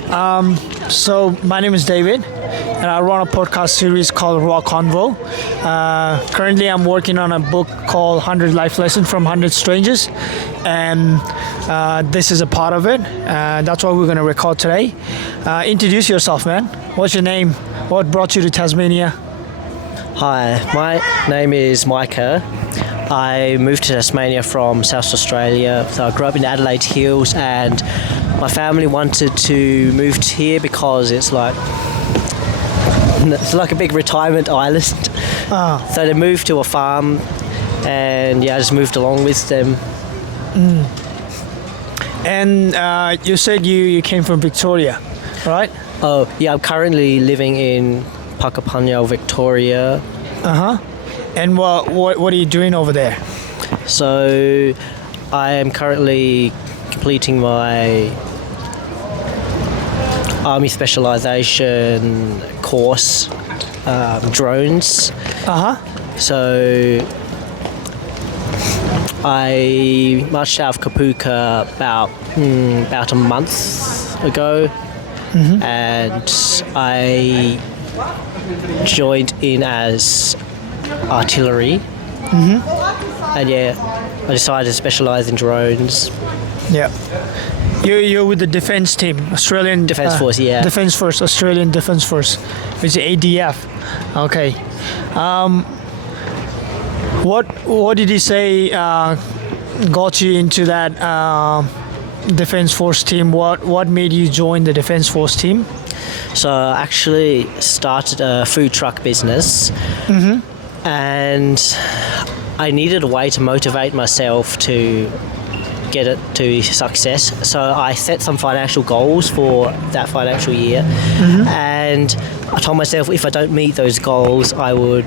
right. So my name is David, and I run a podcast series called Raw Convo. Currently, I'm working on a book called 100 Life Lessons from 100 Strangers, and this is a part of it. That's what we're going to record today. Introduce yourself, man. What's your name? What brought you to Tasmania? Hi, my name is Micah. I moved to Tasmania from South Australia. So I grew up in Adelaide Hills, and my family wanted to move here because it's like a big retirement island. So they moved to a farm, and I just moved along with them. And you said you came from Victoria, right? Oh, yeah, I'm currently living in Puckapunyal, Victoria. And what are you doing over there? So I am currently completing my Army Specialisation course, drones. So I marched out of Kapuka about a month ago, and I joined in as artillery. And I decided to specialise in drones. Yeah. You're with the defence team, Australian Defence Force, yeah. Defence Force, Australian Defence Force, which is ADF. Okay. What did you say got you into that Defence Force team? What made you join the Defence Force team? So I actually started a food truck business, and I needed a way to motivate myself to get it to success. So I set some financial goals for that financial year, and I told myself if I don't meet those goals, I would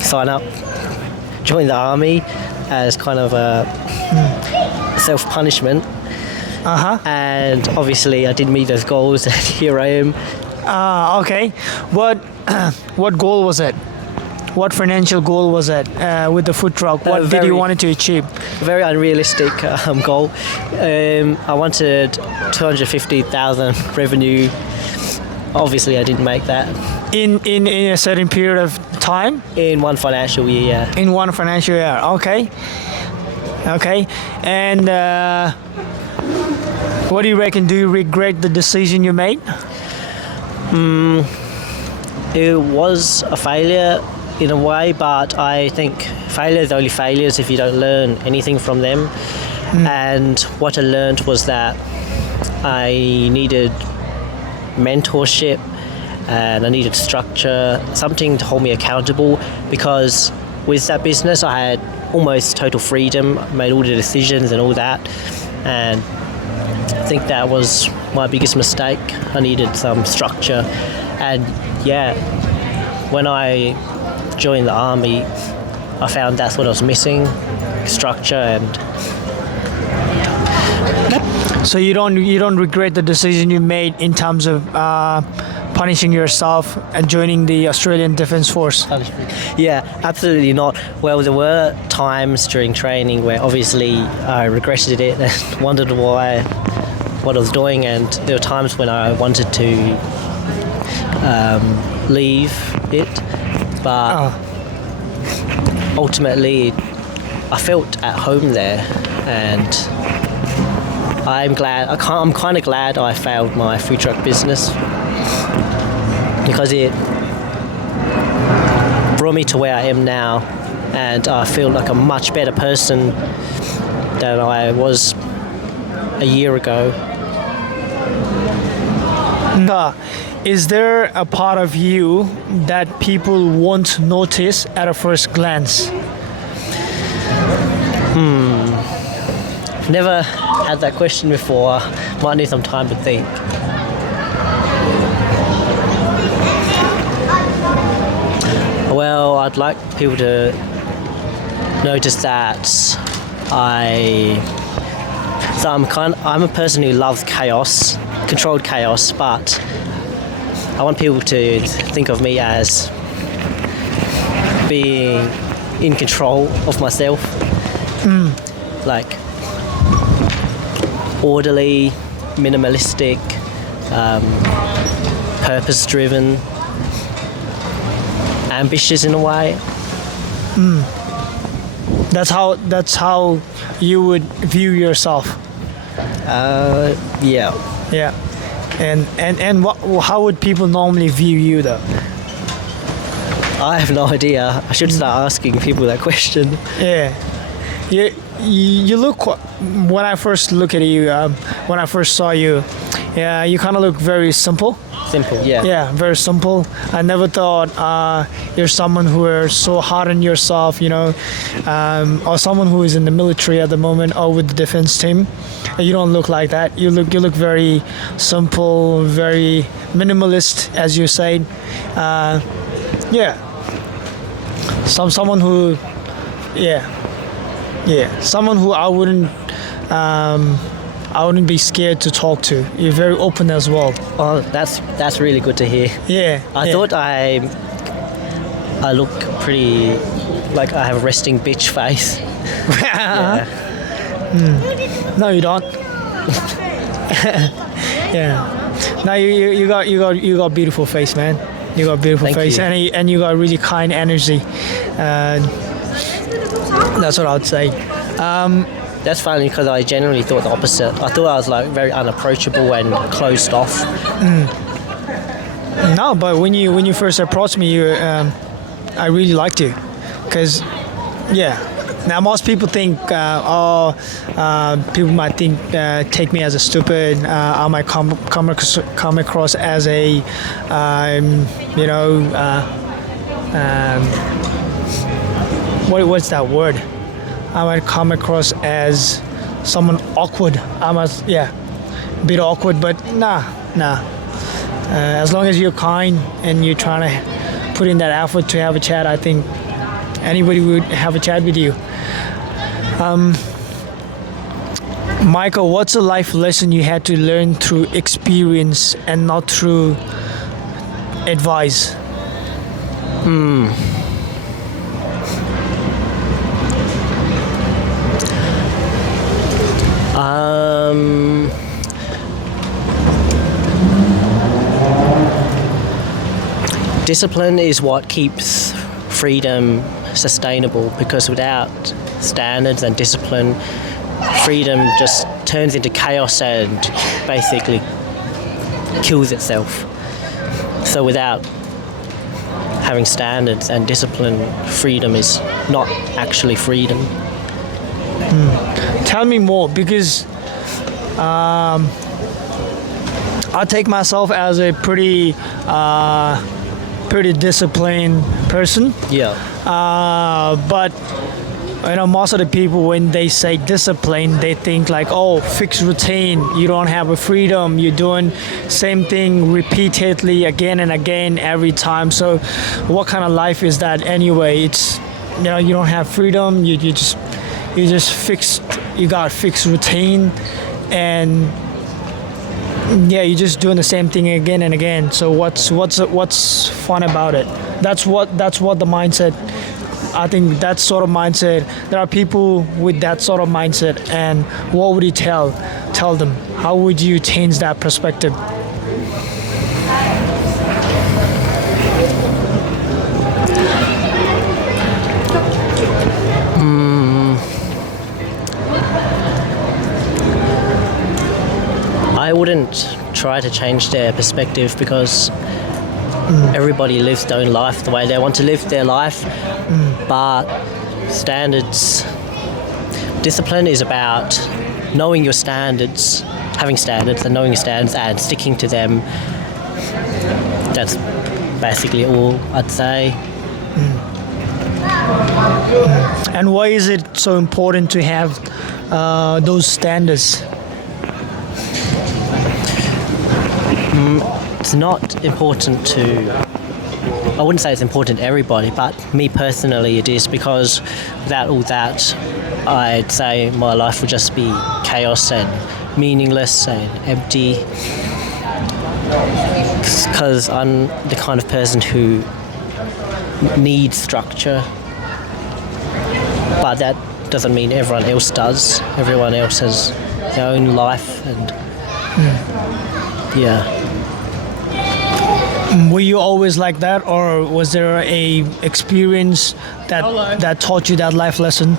sign up, join the army as kind of a self-punishment. And obviously I didn't meet those goals, and here I am. Okay. What goal was it? What financial goal was it with the food truck? What did you want to achieve? A very unrealistic goal. I wanted 250,000 revenue. Obviously I didn't make that. In a certain period of time? In one financial year, yeah. In one financial year, okay. And what do you reckon? Do you regret the decision you made? It was a failure in a way, but I think failure is only failures if you don't learn anything from them. And what I learned was that I needed mentorship, and I needed structure, something to hold me accountable, because with that business I had almost total freedom, made all the decisions and all that, and I think that was my biggest mistake. I needed some structure, and when I joined the army I found that's what I was missing, structure. And so you don't regret the decision you made in terms of punishing yourself and joining the Australian Defence Force? Yeah, absolutely not. Well, there were times during training where obviously I regretted it and wondered what I was doing, and there were times when I wanted to leave it, but ultimately I felt at home there, and I'm kind of glad I failed my food truck business, because it brought me to where I am now, and I feel like a much better person than I was a year ago. Is there a part of you that people won't notice at a first glance? Never had that question before. Might need some time to think. Well, I'd like people to notice that I'm a person who loves chaos, controlled chaos, but I want people to think of me as being in control of myself. Like orderly, minimalistic, purpose-driven, ambitious in a way. That's how you would view yourself. Yeah. Yeah. And how would people normally view you though? I have no idea. I should start asking people that question. Yeah. You look when I first look at you, when I first saw you, yeah, you kind of look very simple. Simple, yeah. Yeah, very simple. I never thought you're someone who is so hard on yourself, or someone who is in the military at the moment or with the defense team. You don't look like that. You look very simple, very minimalist, as you said. Yeah. Someone who, someone who I wouldn't be scared to talk to. You're very open as well. Oh, that's really good to hear. Yeah. I thought I look pretty like I have a resting bitch face. Yeah. No, you don't. Yeah. No, you got beautiful face, man. You got beautiful Thank face, you. and you got really kind energy. That's what I would say. That's funny because I generally thought the opposite. I thought I was like very unapproachable and closed off. No, but when you first approached me, I really liked you, because now most people think, people might think take me as a stupid. I might come across as a, what's that word? I might come across as someone awkward. A bit awkward, but nah. As long as you're kind and you're trying to put in that effort to have a chat, I think anybody would have a chat with you. Michael, what's a life lesson you had to learn through experience and not through advice? Discipline is what keeps freedom sustainable, because without standards and discipline, freedom just turns into chaos and basically kills itself. So without having standards and discipline, freedom is not actually freedom. Tell me more, because I take myself as a pretty disciplined person. Yeah. But most of the people, when they say discipline, they think like, oh, fixed routine, you don't have a freedom, you're doing same thing repeatedly again and again every time. So what kind of life is that anyway? It's, you don't have freedom, you just fixed, you got a fixed routine, and you're just doing the same thing again and again. So what's fun about it? That's what the mindset. I think that sort of mindset. There are people with that sort of mindset, and what would you tell them? How would you change that perspective? I wouldn't try to change their perspective, because everybody lives their own life the way they want to live their life. But discipline is about knowing your standards, having standards and knowing your standards and sticking to them. That's basically all I'd say. And why is it so important to have those standards? It's not important I wouldn't say it's important to everybody, but me personally it is, because without all that, I'd say my life would just be chaos and meaningless and empty, because I'm the kind of person who needs structure, but that doesn't mean everyone else does. Everyone else has their own life, and yeah. Were you always like that, or was there a experience that taught you that life lesson?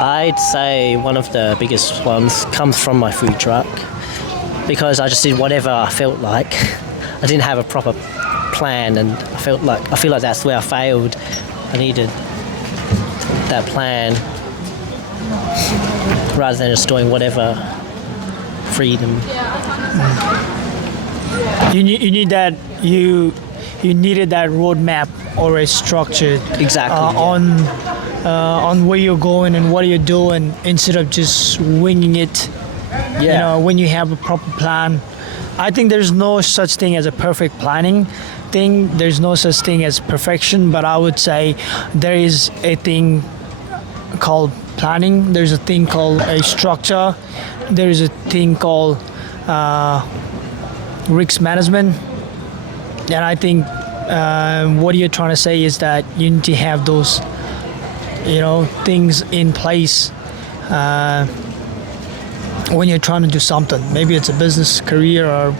I'd say one of the biggest ones comes from my food truck because I just did whatever I felt like. I didn't have a proper plan, and I feel like that's where I failed. I needed that plan rather than just doing whatever. Freedom. You need that you needed that roadmap or a structure Exactly. on where you're going and what you're doing instead of just winging it. Yeah. You know, when you have a proper plan. I think there's no such thing as a perfect planning thing. There's no such thing as perfection, but I would say there is a thing called planning. There's a thing called a structure. There is a thing called risk management. And I think what you're trying to say is that you need to have those, things in place when you're trying to do something. Maybe it's a business, career, or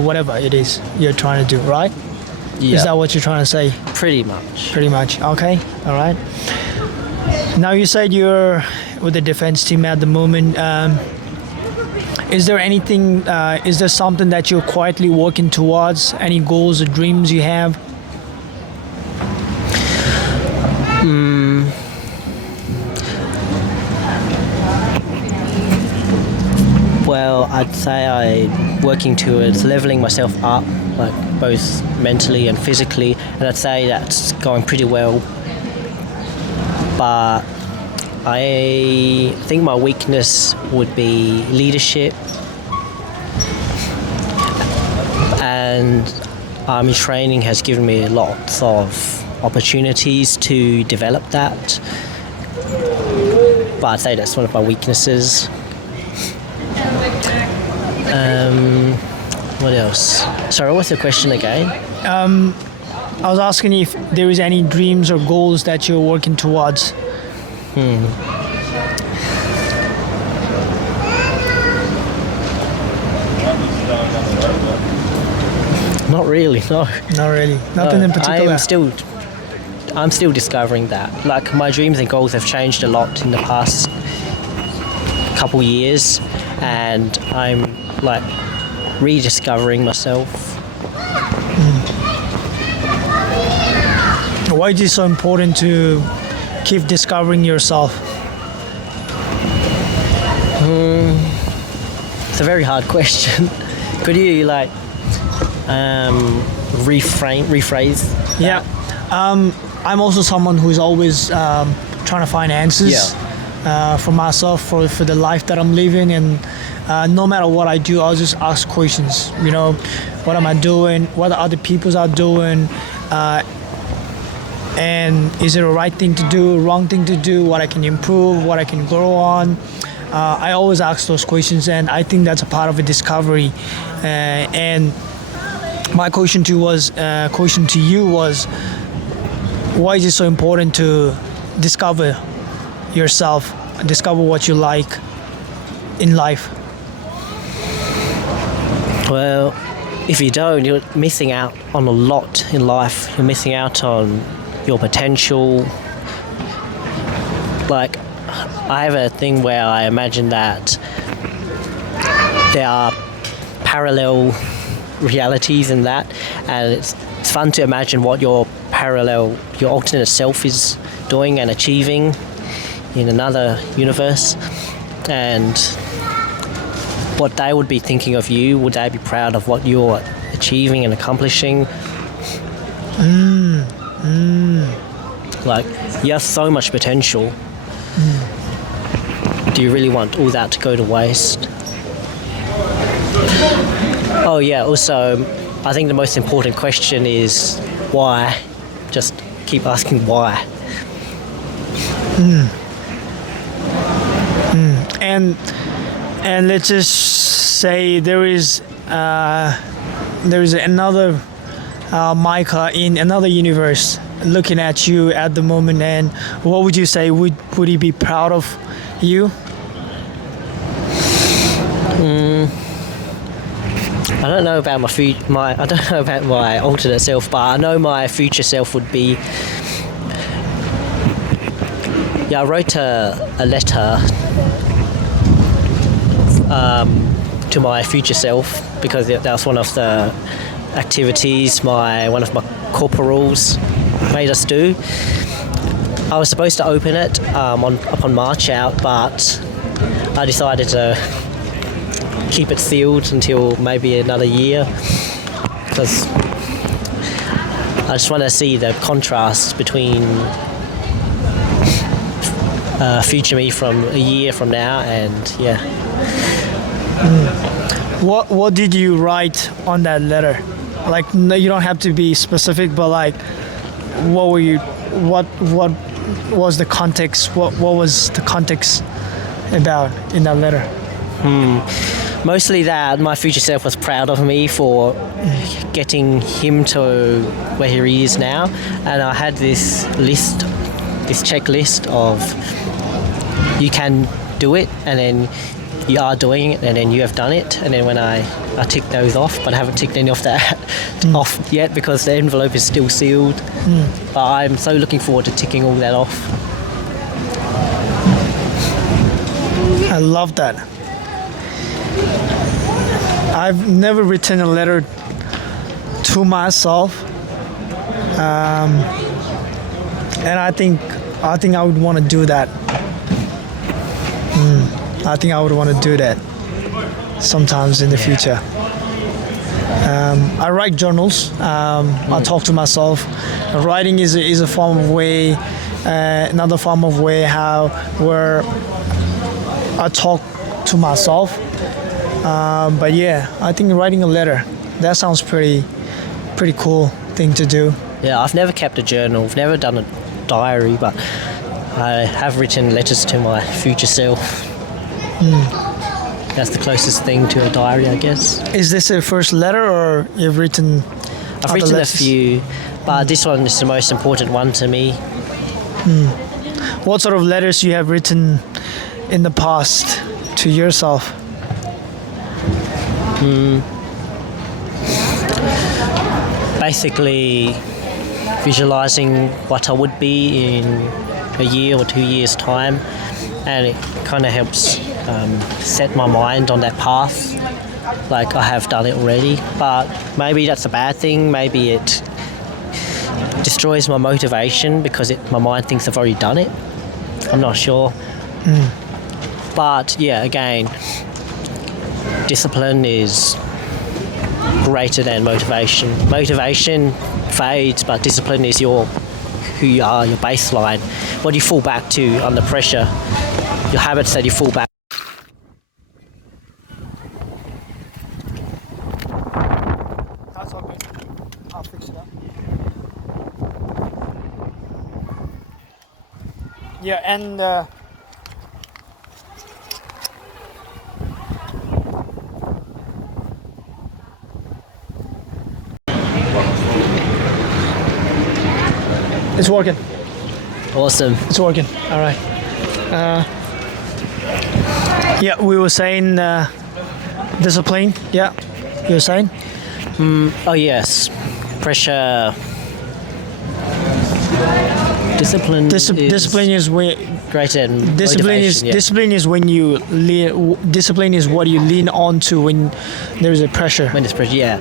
whatever it is you're trying to do, right? Yeah. Is that what you're trying to say? Pretty much. Pretty much. Okay. All right. Now you said you're with the defense team at the moment. Is there anything? Is there something that you're quietly working towards? Any goals or dreams you have? Well, I'd say I'm working towards leveling myself up, like both mentally and physically, and I'd say that's going pretty well. But I think my weakness would be leadership, and army training has given me lots of opportunities to develop that. But I'd say that's one of my weaknesses. What else? Sorry, what's the question again? I was asking if there is any dreams or goals that you're working towards. Not really, no. Not really. Nothing in particular. I'm still discovering that. Like, my dreams and goals have changed a lot in the past couple years, and I'm like rediscovering myself. Why is it so important to keep discovering yourself? It's a very hard question. Could you rephrase? Yeah. I'm also someone who's always trying to find answers for myself, for the life that I'm living, and no matter what I do, I'll just ask questions. What am I doing? What other people are doing? And is it a right thing to do, wrong thing to do, what I can improve, what I can grow on? I always ask those questions, and I think that's a part of a discovery. And my question to you was, why is it so important to discover yourself, discover what you like in life? Well, if you don't, you're missing out on a lot in life. You're missing out on your potential. Like, I have a thing where I imagine that there are parallel realities in that, and it's fun to imagine what your alternate self is doing and achieving in another universe, and what they would be thinking of you. Would they be proud of what you're achieving and accomplishing? Like, you have so much potential. Do you really want all that to go to waste? Oh yeah, also, I think the most important question is why. Just keep asking why. And let's just say there is another Micah in another universe looking at you at the moment, and what would you say? Would he be proud of you? I don't know about I don't know about my alternate self, but I know my future self would be. Yeah, I wrote a letter to my future self because that was one of the activities one of my corporals made us do. I was supposed to open it upon March out, but I decided to keep it sealed until maybe another year because I just want to see the contrast between future me from a year from now, and yeah. What did you write on that letter? Like, no, you don't have to be specific, but like, what was the context? What was the context about in that letter? Mostly that my future self was proud of me for getting him to where he is now, and I had this checklist of you can do it, and then you are doing it, and then you have done it, and then when I tick those off, but I haven't ticked any of that off yet because the envelope is still sealed. But I'm so looking forward to ticking all that off. I love that. I've never written a letter to myself, and I think I would want to do that. I think I would want to do that sometimes in the future. I write journals. I talk to myself. Writing is a form of way, another form of way where I talk to myself. But yeah, I think writing a letter, that sounds pretty cool thing to do. Yeah, I've never kept a journal. I've never done a diary, but I have written letters to my future self. That's the closest thing to a diary, I guess. Is this a first letter, or you've written? I've written letters? A few, but this one is the most important one to me. What sort of letters you have written in the past to yourself? Basically, visualizing what I would be in a year or 2 years' time, and it kind of helps set my mind on that path. Like I have done it already, but maybe that's a bad thing. Maybe it destroys my motivation because my mind thinks I've already done it. I'm not sure. But yeah, again, discipline is greater than motivation. Motivation fades, but discipline is who you are, your baseline. What do you fall back to under pressure? Your habits that you fall back. That's all good. I'll fix it up. Yeah, and it's working. Awesome. It's working. All right. Yeah, we were saying discipline. Yeah, you were saying? Oh yes, pressure. Discipline. Discipline is when greater than discipline is motivation, yeah. discipline is when you discipline is what you lean on to when there's a pressure. When there's pressure, yeah.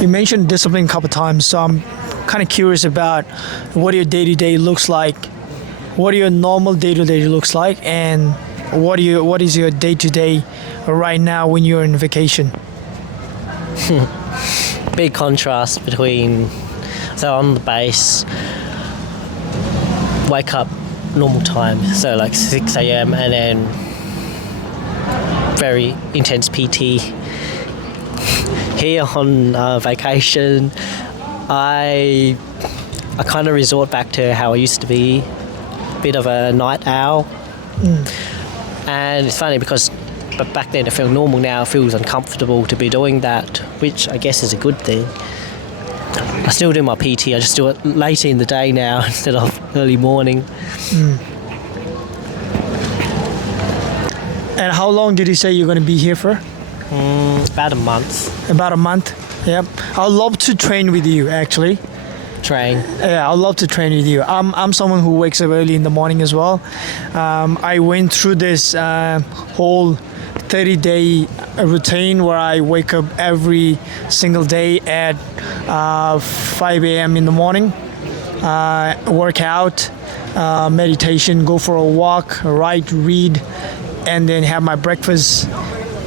You mentioned discipline a couple times, so I'm kind of curious about what your day-to-day looks like. What your normal day-to-day looks like, and what is your day-to-day right now when you're on vacation? Big contrast between, so on the base, wake up normal time, so like 6 a.m. and then very intense PT. Here on vacation, I kind of resort back to how I used to be, a bit of a night owl. And it's funny because back then it felt normal, now it feels uncomfortable to be doing that, which I guess is a good thing. I still do my PT, I just do it later in the day now instead of early morning. And how long did you say you're going to be here for? About a month. About a month. Yep. I'd love to train with you actually. Train. Yeah, I'd love to train with you. I'm someone who wakes up early in the morning as well. I went through this whole 30-day routine where I wake up every single day at 5 a.m. in the morning, work out, meditation, go for a walk, write, read, and then have my breakfast,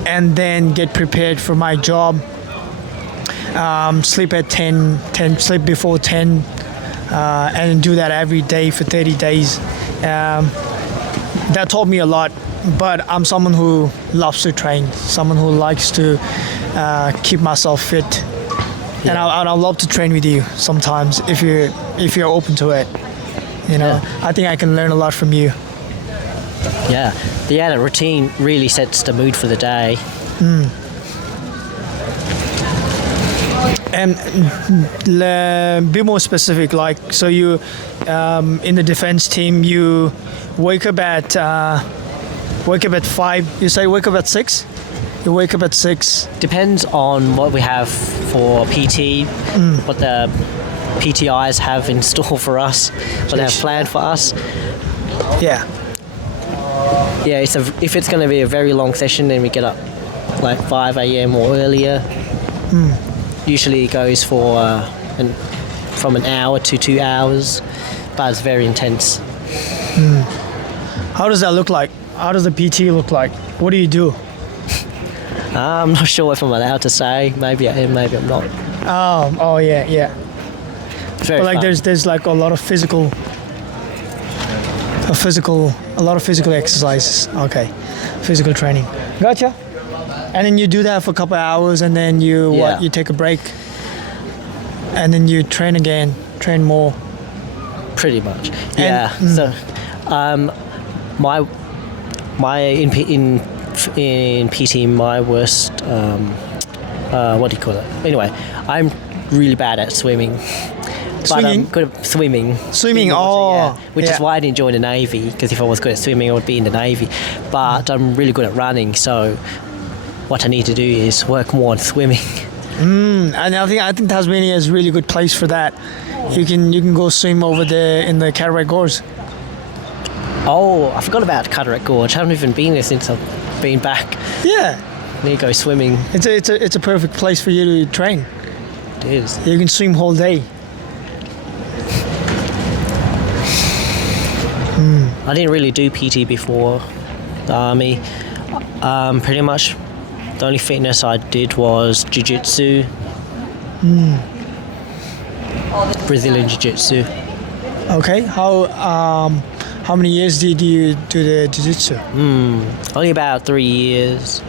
and then get prepared for my job. Sleep at 10, sleep before 10, and do that every day for 30 days. That taught me a lot, but I'm someone who loves to train, someone who likes to keep myself fit. And I'd love to train with you sometimes if you're open to it. You know, I think I can learn a lot from you. Yeah. The routine really sets the mood for the day. And be more specific, like, so you in the defense team, you wake up at 5. You say wake up at 6. You wake up at 6. Depends on what we have for PT, what the PTIs have in store for us, what they have planned for us. Yeah. Yeah, if it's going to be a very long session, then we get up like 5 a.m. or earlier. Usually it goes for from an hour to 2 hours, but it's very intense. How does that look like? How does the PT look like? What do you do? I'm not sure if I'm allowed to say. Maybe I am, maybe I'm not. Oh yeah. It's very But like fun. there's like a lot of physical exercises. Okay, physical training. Gotcha. And then you do that for a couple of hours, and then you Yeah. you take a break, and then you train again, train more. Pretty much. Yeah. So, my in PT, my worst what do you call it? Anyway, I'm really bad at swimming. But I'm Swinging? good at swimming. Swimming, In the water, which yeah. is why I didn't join the Navy, because if I was good at swimming, I would be in the Navy. But I'm really good at running, so what I need to do is work more on swimming. And I think Tasmania is a really good place for that. You can go swim over there in the Cataract Gorge. Oh, I forgot about Cataract Gorge. I haven't even been there since I've been back. Yeah, Need to go swimming. it's a perfect place for you to train. It is. You can swim whole day. I didn't really do PT before the army. Pretty much the only fitness I did was jiu-jitsu. Brazilian jiu-jitsu. Okay, how many years did you do the jiu-jitsu? Only about 3 years.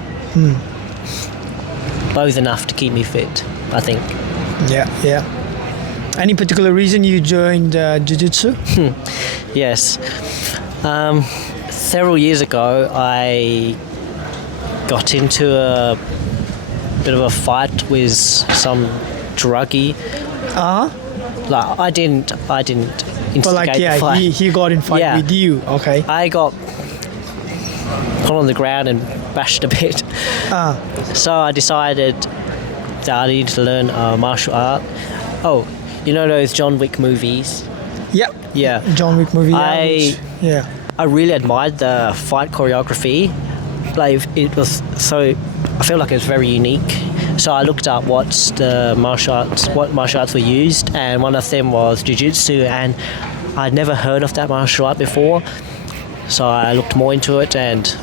Both enough to keep me fit, I think. Yeah. Any particular reason you joined jiu-jitsu? Yes. Several years ago, I got into a bit of a fight with some druggie. Like I didn't instigate But like, the yeah, fight. he got in fight Yeah. with you. Okay. I got put on the ground and bashed a bit. So I decided that I needed to learn martial art. Oh, you know those John Wick movies? Yep. Yeah. John Wick movie. Yeah. I really admired the fight choreography. Like it was so, I feel like it was very unique. So I looked up what martial arts were used, and one of them was jiu-jitsu, and I'd never heard of that martial art before. So I looked more into it and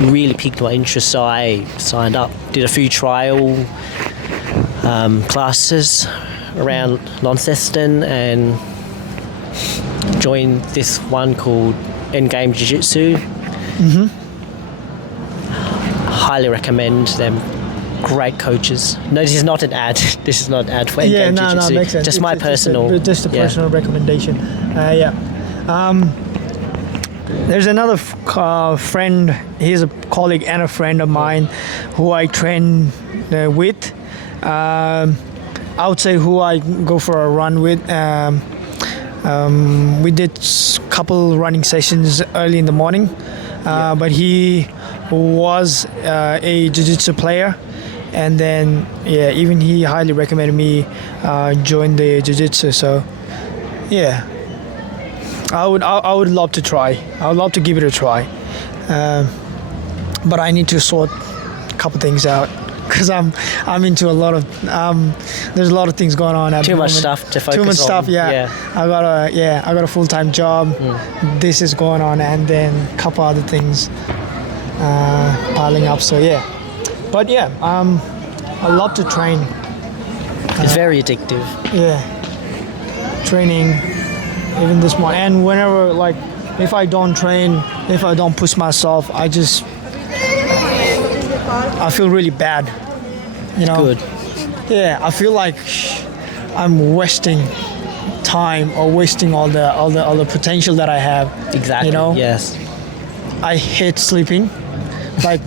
really piqued my interest. So I signed up, did a few trial classes around Launceston, and joined this one called Endgame Jiu-Jitsu. Highly recommend them. Great coaches. No, this is not an ad. This is not an ad for Endgame Yeah, no, Jiu-Jitsu. makes sense. Just my personal. Just a yeah. personal recommendation. Yeah. There's another friend. He's a colleague and a friend of mine, who I train with. I would say who I go for a run with. We did couple running sessions early in the morning, but he was a jiu-jitsu player, and then even he highly recommended me join the jiu-jitsu. So yeah, I would love to try. I would love to give it a try, but I need to sort a couple things out because I'm into a lot of there's a lot of things going on at Too the much moment. stuff to focus on. Too much stuff. Yeah. I got a full-time job. This is going on, and then a couple other things piling up. So yeah, but yeah, I love to train. It's very addictive. Yeah, training even this morning, and whenever, like, if I don't train, if I don't push myself, I feel really bad, you know. Good. Yeah, I feel like I'm wasting time or wasting all the potential that I have. Exactly. You know. Yes. I hate sleeping. Like,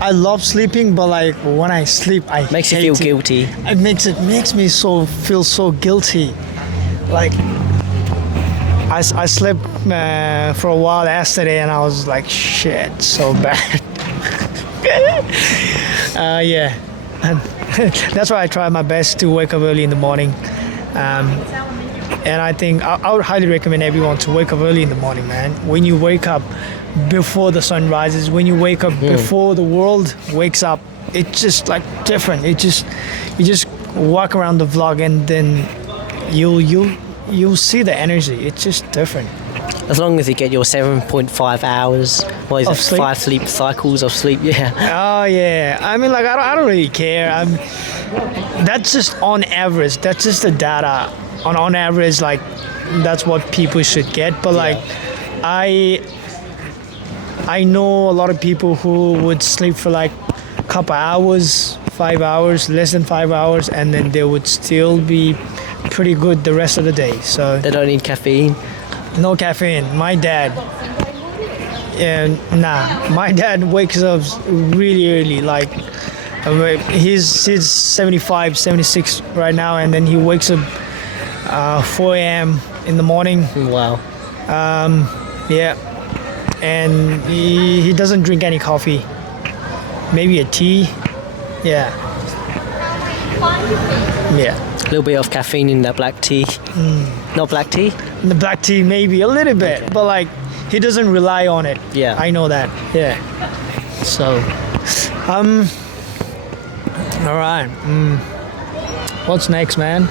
I love sleeping, but like when I sleep, I Makes you hate feel it. guilty. It makes me feel so guilty. Like, I slept for a while yesterday, and I was like, shit, so bad. Yeah, and that's why I try my best to wake up early in the morning. And I think I would highly recommend everyone to wake up early in the morning, man. When you wake up before the sun rises, when you wake up before the world wakes up, it's just like different. You just walk around the vlog, and then you'll see the energy. It's just different. As long as you get your 7.5 hours, what is Of it, sleep? 5 sleep cycles of sleep, yeah. Oh yeah, I mean, like, I don't really care. That's just on average. That's just the data. On average, like, that's what people should get. But like, I know a lot of people who would sleep for like a couple hours, 5 hours, less than 5 hours, and then they would still be pretty good the rest of the day. So They don't need caffeine. no caffeine. My dad, my dad wakes up really early. Like, he's 75, 76 right now, and then he wakes up 4 a.m. in the morning. Wow. Yeah, and he doesn't drink any coffee. Maybe a tea. Yeah. Yeah. A little bit of caffeine in that black tea. Not black tea? The black tea, maybe a little bit, but like, he doesn't rely on it. Yeah. I know that. Yeah. So, all right. What's next, man?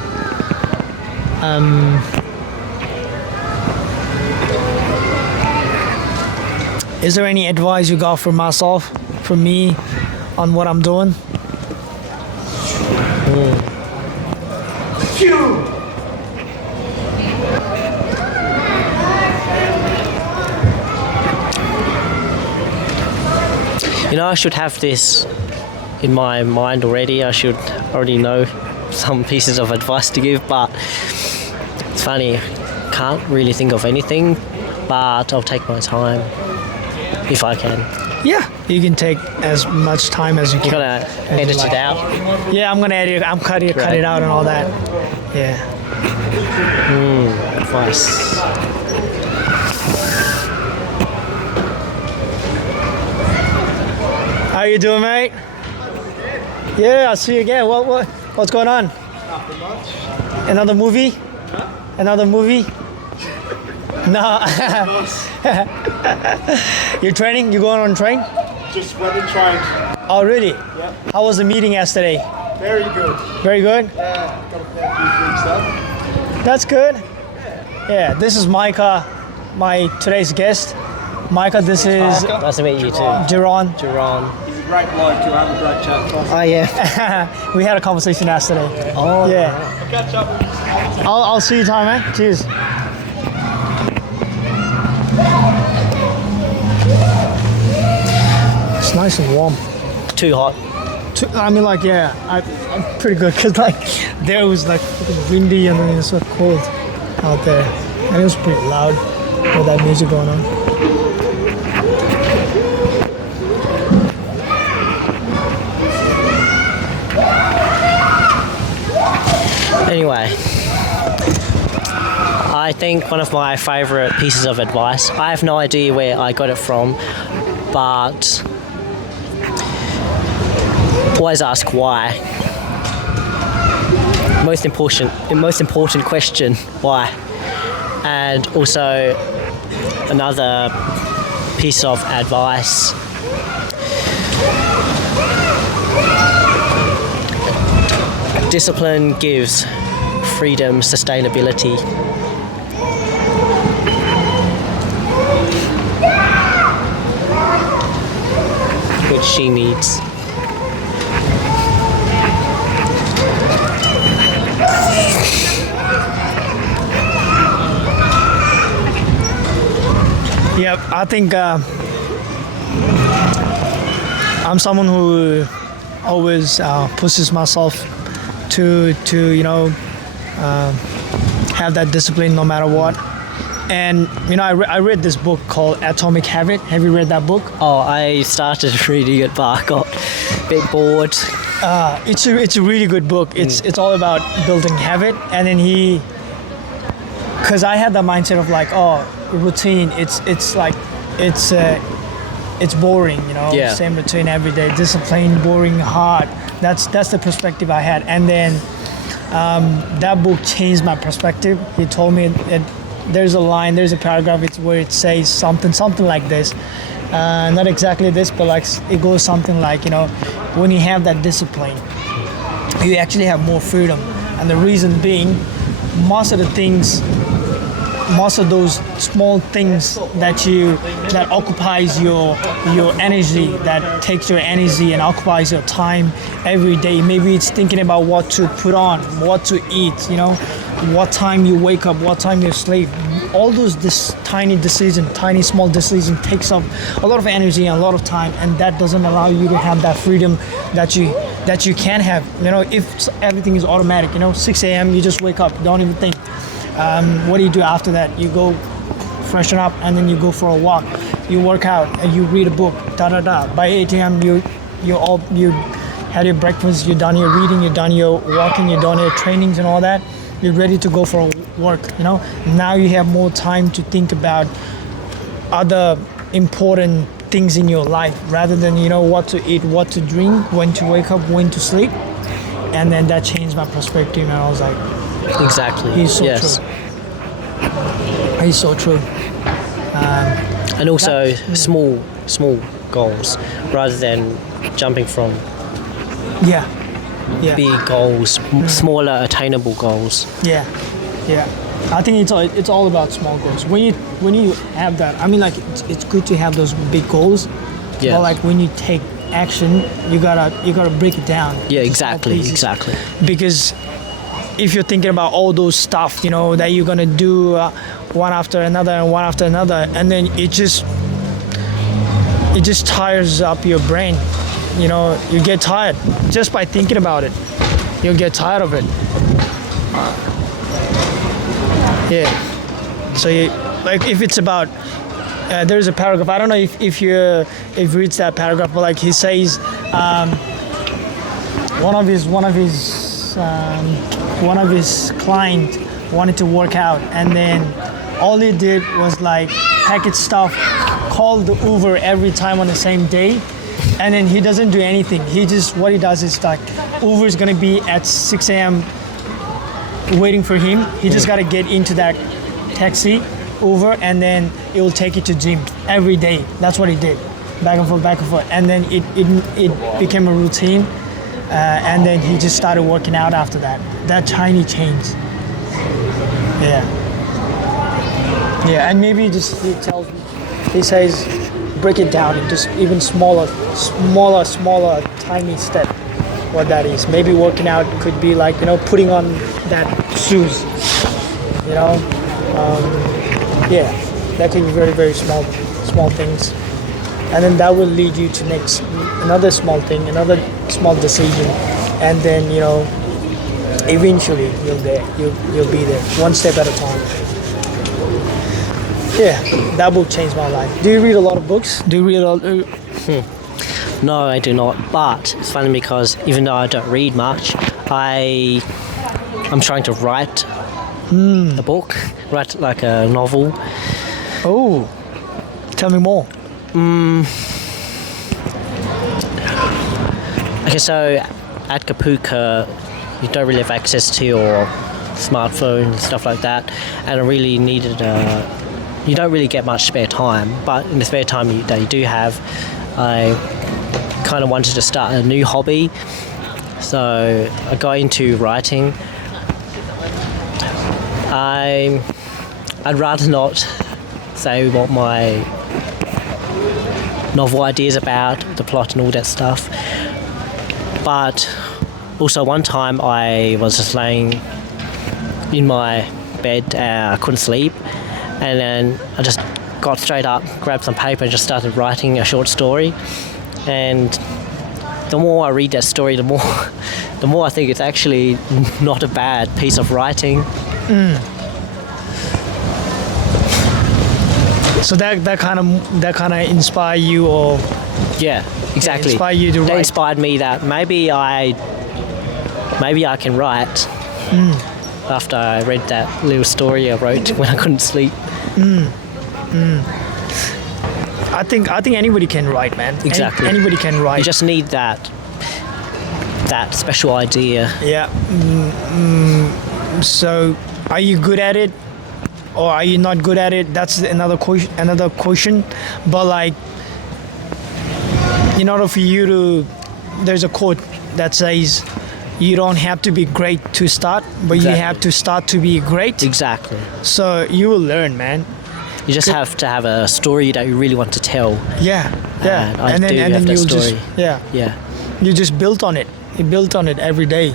Is there any advice you got for myself, for me, on what I'm doing? You know, I should have this in my mind already. I should already know some pieces of advice to give, but it's funny, can't really think of anything, but I'll take my time if I can. Yeah, you can take as much time as you You can. gotta you edit like. it out. Yeah, I'm gonna edit. I'm cut it Right. out and all that. Yeah. Advice. How you doing, mate? Yeah, I'll see you again. What's going on? Nothing much. Another movie? Another movie? No. You're training? You going on train? Just went and trained. Oh, really? Yep. How was the meeting yesterday? Very good. Very good. Yeah, got a fair few things done. That's good. Yeah, this is Micah, my today's guest. Micah, this is Nice to meet you too. Jerron. Jerron. He's a great bloke. You'll have a great chat. Tom. Oh yeah. We had a conversation yesterday. Oh Yeah. Catch up with you. I'll see you time, man. Cheers. It's nice and warm. Too hot. I mean, like, yeah, I'm pretty good because, like, there was like fucking windy and then it was so cold out there, and it was pretty loud with that music going on. Anyway, I think one of my favourite pieces of advice, I have no idea where I got it from, but always ask why. Most important question, why? And also another piece of advice, discipline gives freedom, sustainability. Which she needs. Yeah, I think I'm someone who always pushes myself to have that discipline no matter what. And I read this book called Atomic Habit. Have you read that book? Oh, I started reading it, but I got a bit bored. It's a really good book. It's all about building habit, and then because I had the mindset of like, routine. It's boring, Yeah. Same routine every day. Discipline, boring, hard. That's the perspective I had, and then that book changed my perspective. He told me there's a paragraph where it says something like this. Not exactly this, but like it goes something like, when you have that discipline, you actually have more freedom. And the reason being, most of those small things that occupies your energy, that takes your energy and occupies your time every day. Maybe it's thinking about what to put on, what to eat, what time you wake up, what time you sleep. All those tiny small decisions takes up a lot of energy and a lot of time, and that doesn't allow you to have that freedom that you can have. If everything is automatic, 6 a.m. you just wake up, don't even think. What do you do after that? You go freshen up and then you go for a walk. You work out and you read a book. By 8 a.m. you had your breakfast. You're done your reading. You're done your walking. You're done your trainings and all that. You're ready to go for work. Now you have more time to think about other important things in your life rather than what to eat, what to drink, when to wake up, when to sleep. And then that changed my perspective, and I was like, Exactly. he's so yes. true. He's so true. And also small goals rather than jumping from Yeah. big goals, smaller attainable goals. Yeah. I think it's all about small goals. When you have that, I mean, like it's good to have those big goals. Yeah. But like when you take action, you gotta break it down. Yeah, into small exactly. pieces. Because if you're thinking about all those stuff, that you're gonna do one after another and one after another, and then it just tires up your brain. You get tired just by thinking about it. You'll get tired of it. Yeah. So if it's about, there's a paragraph. I don't know if you reads that paragraph, but like he says, one of his client wanted to work out, and then all he did was like package stuff, call the Uber every time on the same day, and then he doesn't do anything. What he does is like Uber is gonna be at 6 a.m. waiting for him. He just gotta get into that taxi, Uber, and then it will take you to gym every day. That's what he did, back and forth, and then it became a routine, and then he just started working out after that. That tiny change. Yeah, and maybe he says, break it down in just even smaller, tiny step. What that is. Maybe working out could be like, putting on that shoes, that could be very, very small things. And then that will lead you to another small thing, another small decision. And then, eventually you'll be there, one step at a time. Yeah, that book changed my life. Do you read a lot of books? Do you read a lot? No, I do not. But it's funny because even though I don't read much, I'm trying to write a book, write like a novel. Oh, tell me more. Okay, so at Kapuka, you don't really have access to your smartphone and stuff like that, and I really needed you don't really get much spare time, but in the spare time that you do have, I kind of wanted to start a new hobby, so I got into writing. I'd rather not say what my novel idea is about, the plot and all that stuff, but also one time I was just laying in my bed, I couldn't sleep, and then I just got straight up, grabbed some paper and just started writing a short story. And the more I read that story, the more I think it's actually not a bad piece of writing. So that kind of inspire you, or Yeah, exactly. inspire you to They write. inspired me that maybe I can write. After I read that little story I wrote when I couldn't sleep. I think anybody can write, man. Exactly. Anybody can write. You just need that special idea. Yeah. So, are you good at it, or are you not good at it? That's another question. But like, in order for you to, there's a quote that says, "You don't have to be great to start, but you Exactly. have to start to be great." Exactly. So you will learn, man. You just have to have a story that you really want to tell. Yeah. Yeah. And I do have that you'll story. just Yeah. you just built on it. You built on it every day.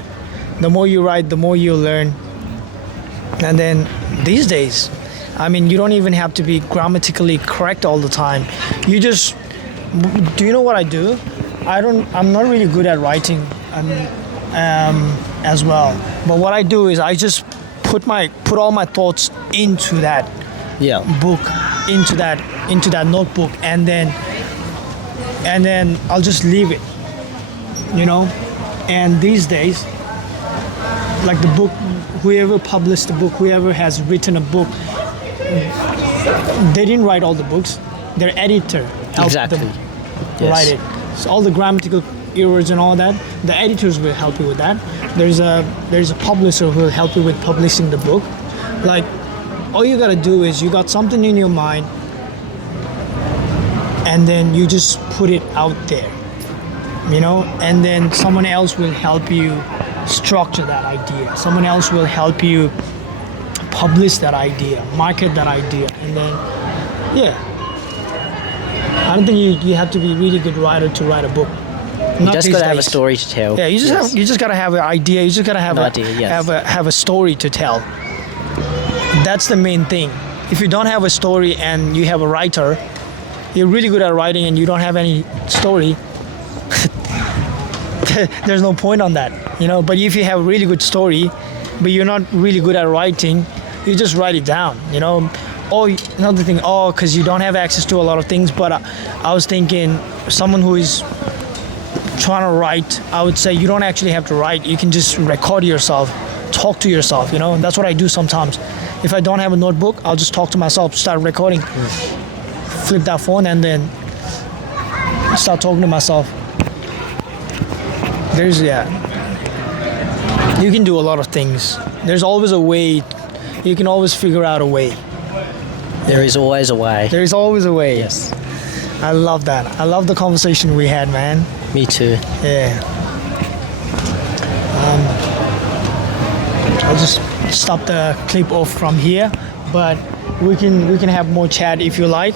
The more you write, the more you learn. And then these days, I mean, you don't even have to be grammatically correct all the time. You just, do you know what I do? I'm not really good at writing as well. But what I do is I just put all my thoughts into that Yeah. book, into that notebook, and then I'll just leave it, you know. And these days, like the book, whoever published the book, whoever has written a book, they didn't write all the books. Their editor helped Exactly. them Yes. write it. So all the grammatical errors and all that, the editors will help you with that. There's a publisher who will help you with publishing the book. Like, all you gotta do is, you got something in your mind, and then you just put it out there, you know, and then someone else will help you structure that idea. Someone else will help you publish that idea, market that idea, and then, yeah. I don't think you have to be a really good writer to write a book. You Not just these got to have a days. story to tell. Yeah, you just gotta have an idea. You just gotta have An idea, yes. have a story to tell. That's the main thing. If you don't have a story and you have a writer, you're really good at writing and you don't have any story, there's no point on that, you know. But if you have a really good story, but you're not really good at writing, you just write it down, you know. Or another thing, because you don't have access to a lot of things. But I was thinking, someone who is trying to write, I would say you don't actually have to write. You can just record yourself, talk to yourself, you know. And that's what I do sometimes. If I don't have a notebook, I'll just talk to myself, start recording, flip that phone, and then start talking to myself. You can do a lot of things. There's always a way. You can always figure out a way. There is always a way. There is always a way. Yes. I love that. I love the conversation we had, man. Me too. Yeah. I'll just stop the clip off from here, but we can have more chat if you like.